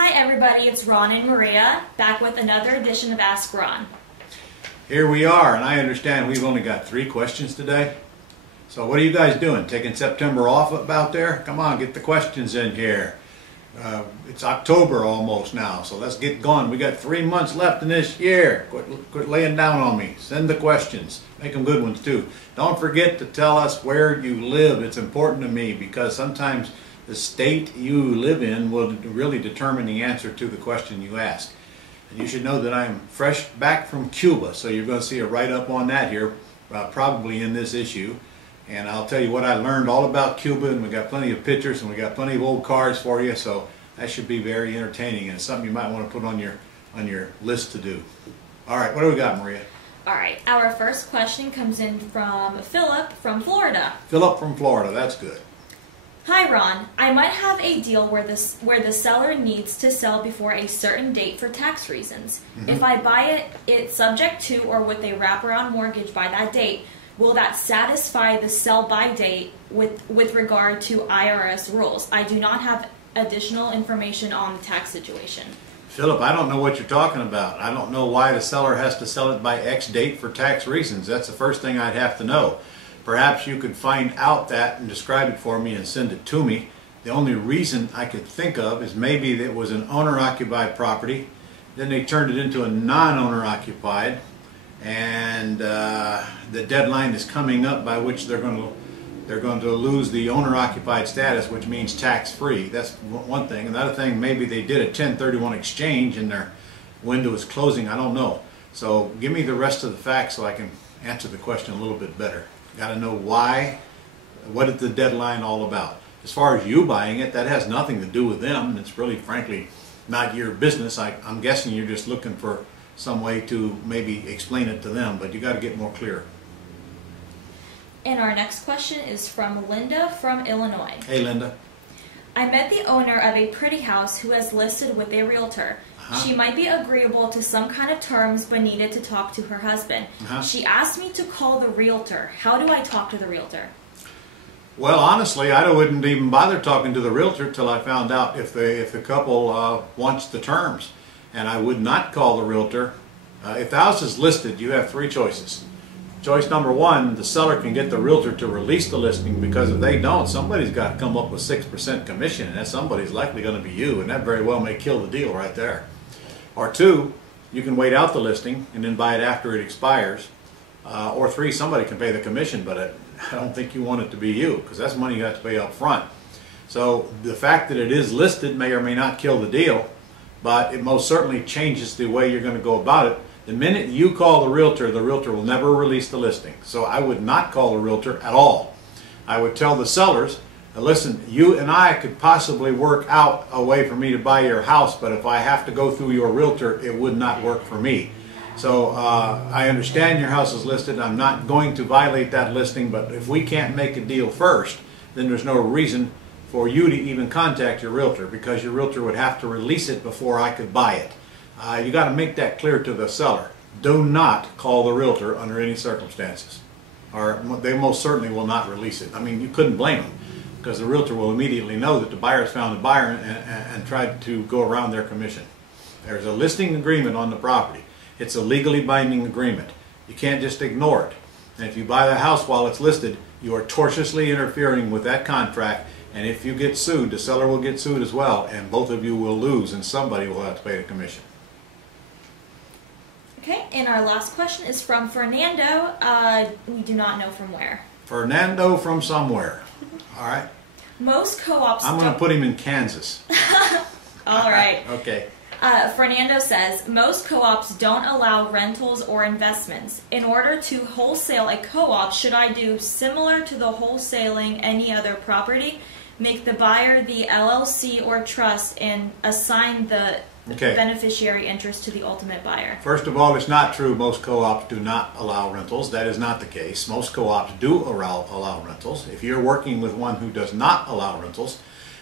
Hi everybody, it's Ron and Maria, back with another edition of Ask Ron. Here we are, and I understand we've only got 3 questions today. So what are you guys doing? Taking September off up out there? Come on, get the questions in here. It's October almost now, so let's get going. We got 3 months left in this year. Quit laying down on me. Send the questions. Make them good ones too. Don't forget to tell us where you live. It's important to me because sometimes the state you live in will really determine the answer to the question you ask. And you should know that I'm fresh back from Cuba, so you're going to see a write-up on that here, probably in this issue. And I'll tell you what I learned all about Cuba, and we got plenty of pictures and we got plenty of old cars for you, so that should be very entertaining and it's something you might want to put on your list to do. All right, what do we got, Maria? All right, our first question comes in from Philip from Florida. Philip from Florida, that's good. Hi Ron, I might have a deal where the seller needs to sell before a certain date for tax reasons. If I buy it subject to or with a wraparound mortgage by that date, will that satisfy the sell-by date with regard to IRS rules? I do not have additional information on the tax situation. Philip, I don't know what you're talking about. I don't know why the seller has to sell it by X date for tax reasons. That's the first thing I'd have to know. Perhaps you could find out that and describe it for me and send it to me. The only reason I could think of is maybe it was an owner-occupied property, then they turned it into a non-owner occupied, and the deadline is coming up by which they're going to lose the owner-occupied status, which means tax-free. That's one thing. Another thing, maybe they did a 1031 exchange and their window is closing. I don't know. So give me the rest of the facts so I can answer the question a little bit better. Got to know why. What is the deadline all about? As far as you buying it, that has nothing to do with them. It's really, frankly, not your business. I'm guessing you're just looking for some way to maybe explain it to them, but you got to get more clear. And our next question is from Linda from Illinois. Hey, Linda. I met the owner of a pretty house who has listed with a realtor. She might be agreeable to some kind of terms but needed to talk to her husband. She asked me to call the realtor. How do I talk to the realtor? Well, honestly, I wouldn't even bother talking to the realtor till I found out if the couple wants the terms. And I would not call the realtor. If the house is listed, you have 3 choices. Choice number 1, the seller can get the realtor to release the listing, because if they don't, somebody's got to come up with 6% commission, and that somebody's likely going to be you, and that very well may kill the deal right there. Or 2, you can wait out the listing and then buy it after it expires. Or 3, somebody can pay the commission, but I don't think you want it to be you, because that's money you have to pay up front. So the fact that it is listed may or may not kill the deal, but it most certainly changes the way you're going to go about it. The minute you call the realtor will never release the listing. So I would not call the realtor at all. I would tell the sellers, listen, you and I could possibly work out a way for me to buy your house, but if I have to go through your realtor, it would not work for me. So I understand your house is listed. I'm not going to violate that listing, but if we can't make a deal first, then there's no reason for you to even contact your realtor, because your realtor would have to release it before I could buy it. You got to make that clear to the seller. Do not call the realtor under any circumstances, or they most certainly will not release it. I mean, you couldn't blame them, because the realtor will immediately know that the buyer's found the buyer and tried to go around their commission. There's a listing agreement on the property. It's a legally binding agreement. You can't just ignore it. And if you buy the house while it's listed, you are tortiously interfering with that contract. And if you get sued, the seller will get sued as well, and both of you will lose, and somebody will have to pay the commission. Okay, and our last question is from Fernando. We do not know from where. Fernando from somewhere. All right. Most co-ops... I'm going to put him in Kansas. All right. Okay. Fernando says, most co-ops don't allow rentals or investments. In order to wholesale a co-op, should I do similar to the wholesaling any other property? Make the buyer the LLC or trust and assign the beneficiary interest to the ultimate buyer. First of all, it's not true most co-ops do not allow rentals. That is not the case. Most co-ops do allow rentals. If you're working with one who does not allow rentals,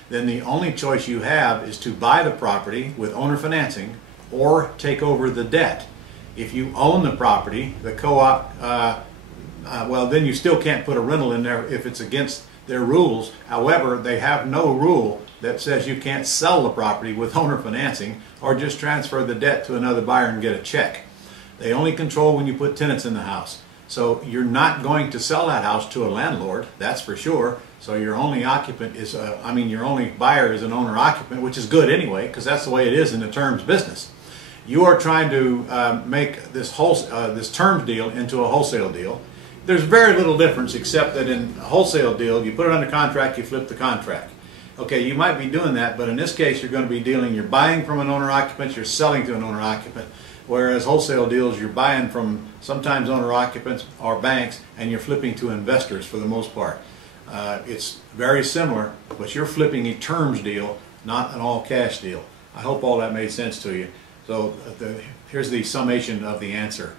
then the only choice you have is to buy the property with owner financing or take over the debt. If you own the property, the co-op, well, then you still can't put a rental in there if it's against their rules. However, they have no rule that says you can't sell the property with owner financing or just transfer the debt to another buyer and get a check. They only control when you put tenants in the house. So you're not going to sell that house to a landlord, that's for sure. So your only occupant is, your only buyer is an owner occupant, which is good anyway, because that's the way it is in the terms business. You are trying to make this terms deal into a wholesale deal. There's very little difference except that in a wholesale deal, you put it under contract, you flip the contract. Okay, you might be doing that, but in this case, you're going to be you're buying from an owner occupant, you're selling to an owner occupant. Whereas wholesale deals, you're buying from sometimes owner occupants or banks, and you're flipping to investors for the most part. It's very similar, but you're flipping a terms deal, not an all cash deal. I hope all that made sense to you. So here's the summation of the answer.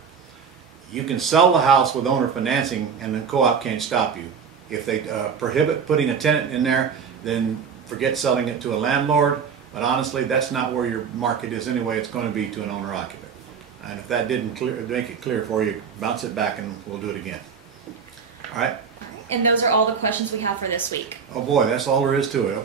You can sell the house with owner financing, and the co-op can't stop you. If they prohibit putting a tenant in there, then forget selling it to a landlord. But honestly, that's not where your market is anyway. It's going to be to an owner occupant. And if that didn't make it clear for you, bounce it back and we'll do it again. All right? And those are all the questions we have for this week. Oh boy, that's all there is to it.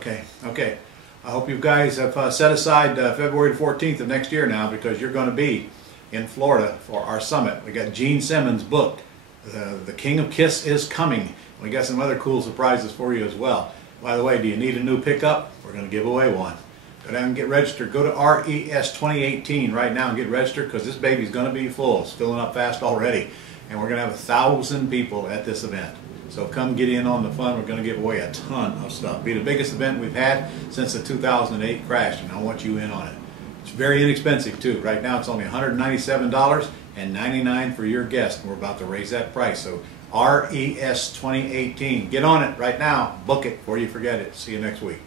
Okay. I hope you guys have set aside February 14th of next year now, because you're going to be in Florida for our summit. We got Gene Simmons' book, The King of Kiss is Coming. We got some other cool surprises for you as well. By the way, do you need a new pickup? We're going to give away one. Go down and get registered. Go to RES 2018 right now and get registered, because this baby's going to be full. It's filling up fast already. And we're going to have 1,000 people at this event. So come get in on the fun. We're going to give away a ton of stuff. It'll be the biggest event we've had since the 2008 crash, and I want you in on it. It's very inexpensive too. Right now it's only $197.99 for your guest. We're about to raise that price. So RES 2018. Get on it right now. Book it before you forget it. See you next week.